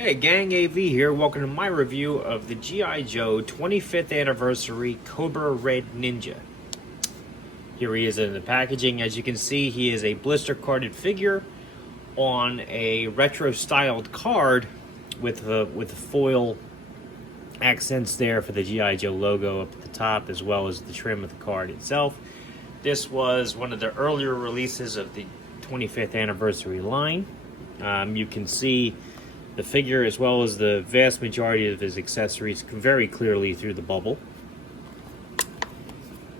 Hey gang, AV here. Welcome to my review of the G.I. Joe 25th Anniversary Cobra Red Ninja. Here he is in the packaging. As you can see, he is a blister carded figure on a retro styled card with the foil accents there for the G.I. Joe logo up at the top, as well as the trim of the card itself. This was one of the earlier releases of the 25th Anniversary line. You can see the figure, as well as the vast majority of his accessories, very clearly through the bubble.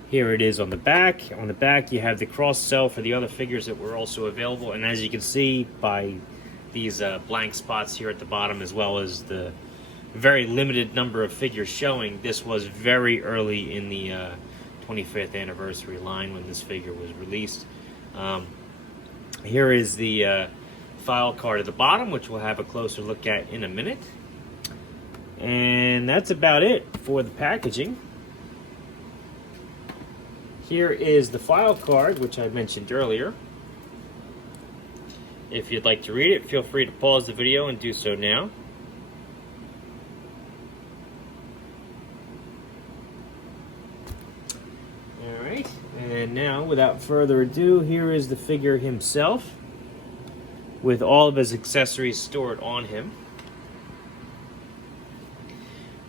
Here it is on the back. On the back, you have the cross sell for the other figures that were also available. And as you can see by these blank spots here at the bottom, as well as the very limited number of figures showing, this was very early in the 25th Anniversary line when this figure was released. Here is the file card at the bottom, which we'll have a closer look at in a minute. And that's about it for the packaging. Here is the file card, which I mentioned earlier. If you'd like to read it, feel free to pause the video and do so now. Alright, and now without further ado, here is the figure himself, with all of his accessories stored on him.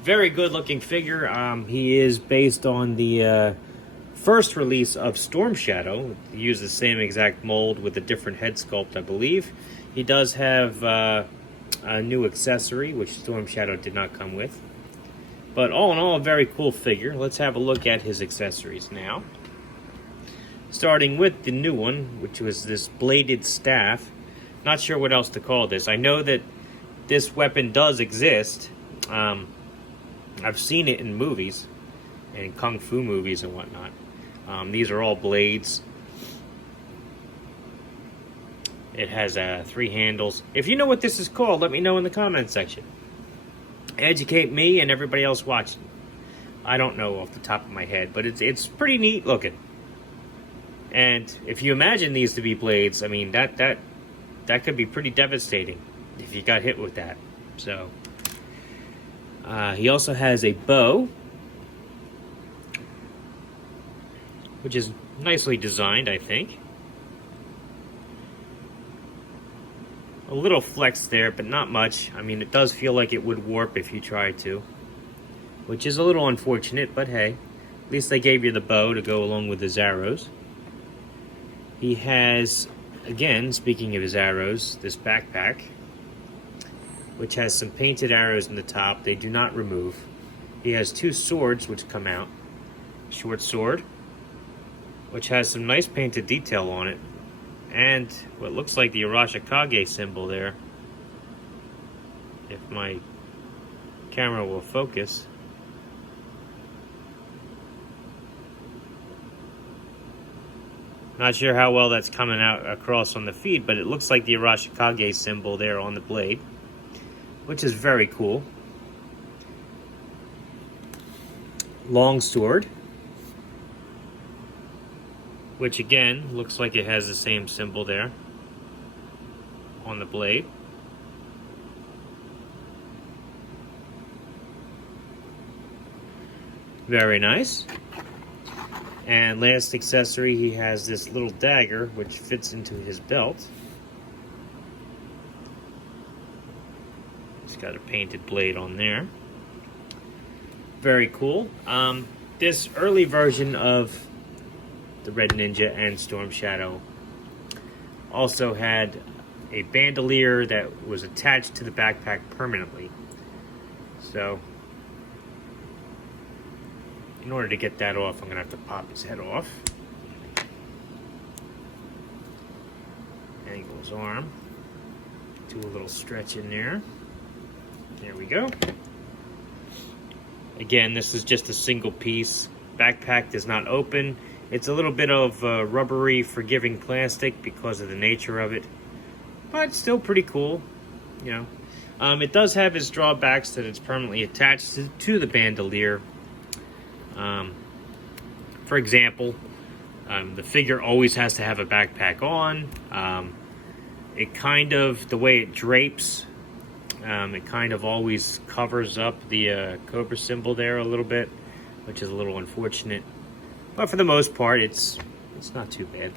Very good looking figure. He is based on the first release of Storm Shadow. He used the same exact mold with a different head sculpt, I believe. He does have a new accessory, which Storm Shadow did not come with. But all in all, a very cool figure. Let's have a look at his accessories now. Starting with the new one, which was this bladed staff. Not sure what else to call this. I know that this weapon does exist. I've seen it in movies, in kung fu movies and whatnot. These are all blades. It has 3 handles. If you know what this is called, let me know in the comment section. Educate me and everybody else watching. I don't know off the top of my head, but it's pretty neat looking. And if you imagine these to be blades, I mean, that could be pretty devastating if you got hit with that. So, he also has a bow, which is nicely designed, I think. A little flex there, but not much. I mean, it does feel like it would warp if you tried to, which is a little unfortunate, but hey, at least they gave you the bow to go along with his arrows. He has, again, speaking of his arrows, this backpack, which has some painted arrows in the top. They do not remove. He has 2 swords which come out. Short sword, which has some nice painted detail on it, and what looks like the Arashikage symbol there, if my camera will focus. Not sure how well that's coming out across on the feed, but it looks like the Arashikage symbol there on the blade, which is very cool. Long sword, which again looks like it has the same symbol there on the blade. Very nice. And last accessory, he has this little dagger which fits into his belt. It's got a painted blade on there. Very cool. This early version of the Red Ninja and Storm Shadow also had a bandolier that was attached to the backpack permanently. So, in order to get that off, I'm going to have to pop his head off. Angle his arm. Do a little stretch in there. There we go. Again, this is just a single piece. Backpack does not open. It's a little bit of rubbery, forgiving plastic because of the nature of it. But it's still pretty cool, you know. It does have its drawbacks that it's permanently attached to the bandolier. For example, the figure always has to have a backpack on. It kind of, the way it drapes It kind of always covers up the Cobra symbol there a little bit, which is a little unfortunate. But for the most part, it's not too bad.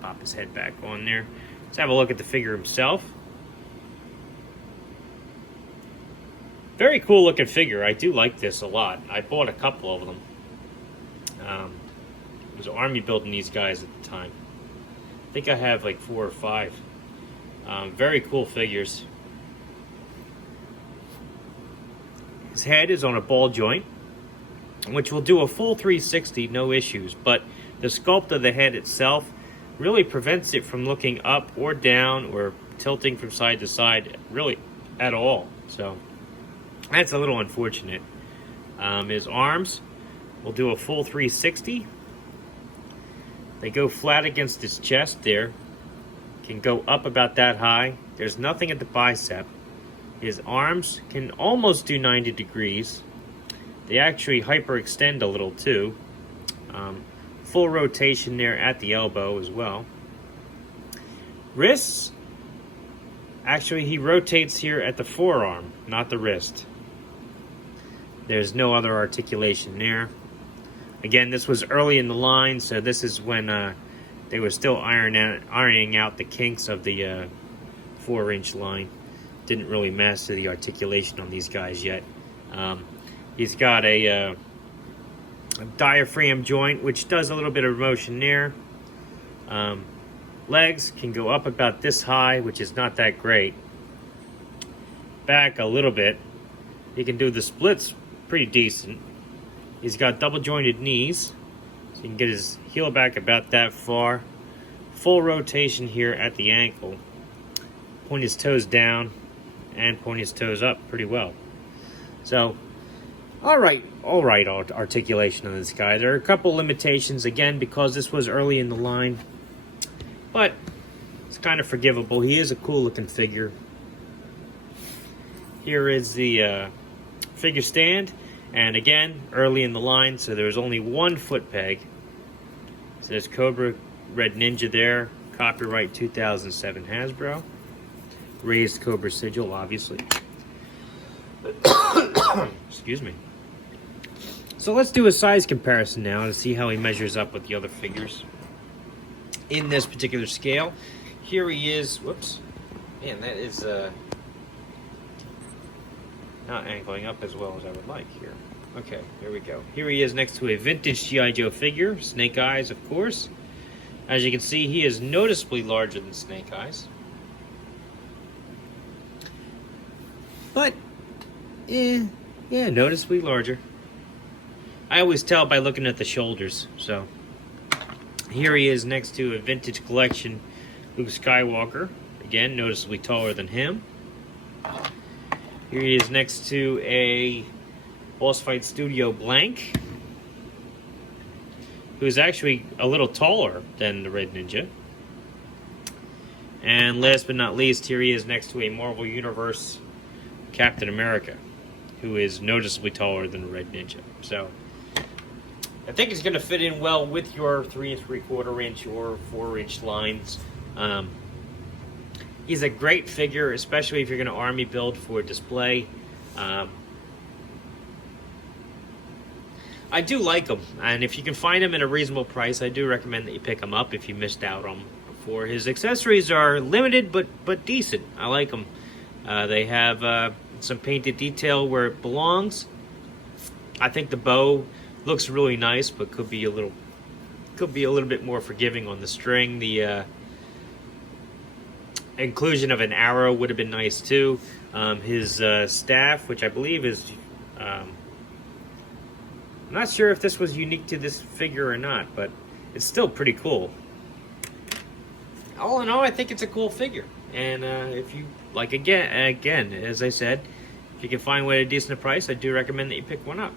Pop his head back on there. Let's have a look at the figure himself. Very cool looking figure. I do like this a lot. I bought a couple of them. It was Army building these guys at the time. I think I have like 4 or 5. Very cool figures. His head is on a ball joint, which will do a full 360, no issues. But the sculpt of the head itself really prevents it from looking up or down or tilting from side to side, really at all. So that's a little unfortunate. His arms will do a full 360. They go flat against his chest there. Can go up about that high. There's nothing at the bicep. His arms can almost do 90 degrees. They actually hyperextend a little too. Full rotation there at the elbow as well. Wrists, actually he rotates here at the forearm, not the wrist. There's no other articulation there. Again, this was early in the line, so this is when they were still ironing out the kinks of the 4-inch line. Didn't really master the articulation on these guys yet. He's got a diaphragm joint, which does a little bit of motion there. Legs can go up about this high, which is not that great. Back a little bit. He can do the splits pretty decent. He's got double jointed knees, so you can get his heel back about that far. Full rotation here at the ankle. Point his toes down and point his toes up pretty well. So, all right articulation on this guy. There are a couple limitations, again, because this was early in the line, but it's kind of forgivable. He is a cool looking figure. Here is the figure stand, and again, early in the line, so there's only one foot peg. It says Cobra Red Ninja there, copyright 2007 Hasbro. Raised Cobra sigil, obviously. Excuse me. So let's do a size comparison now to see how he measures up with the other figures in this particular scale. Here he is. Whoops. Man, that is not angling up as well as I would like here. Okay, here we go. Here he is next to a vintage G.I. Joe figure. Snake Eyes, of course. As you can see, he is noticeably larger than Snake Eyes. But, yeah, noticeably larger. I always tell by looking at the shoulders. So, here he is next to a vintage collection Luke Skywalker. Again, noticeably taller than him. Here he is next to a Boss Fight Studio Blank, who's actually a little taller than the Red Ninja. And last but not least, here he is next to a Marvel Universe Captain America, who is noticeably taller than the Red Ninja. So, I think it's going to fit in well with your 3 3/4 inch or 4-inch lines. He's a great figure, especially if you're going to army build for display. I do like him, and if you can find him at a reasonable price, I do recommend that you pick him up if you missed out on him before. His accessories are limited, but decent. I like them. They have some painted detail where it belongs. I think the bow looks really nice, but could be a little bit more forgiving on the string. The inclusion of an arrow would have been nice too. His staff, which I believe is, I'm not sure if this was unique to this figure or not, but it's still pretty cool. All in all, I think it's a cool figure. And if you like, again, as I said, if you can find one at a decent price, I do recommend that you pick one up.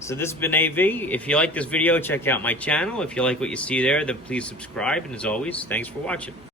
So this has been AV. If you like this video, check out my channel. If you like what you see there, then please subscribe. And as always, thanks for watching.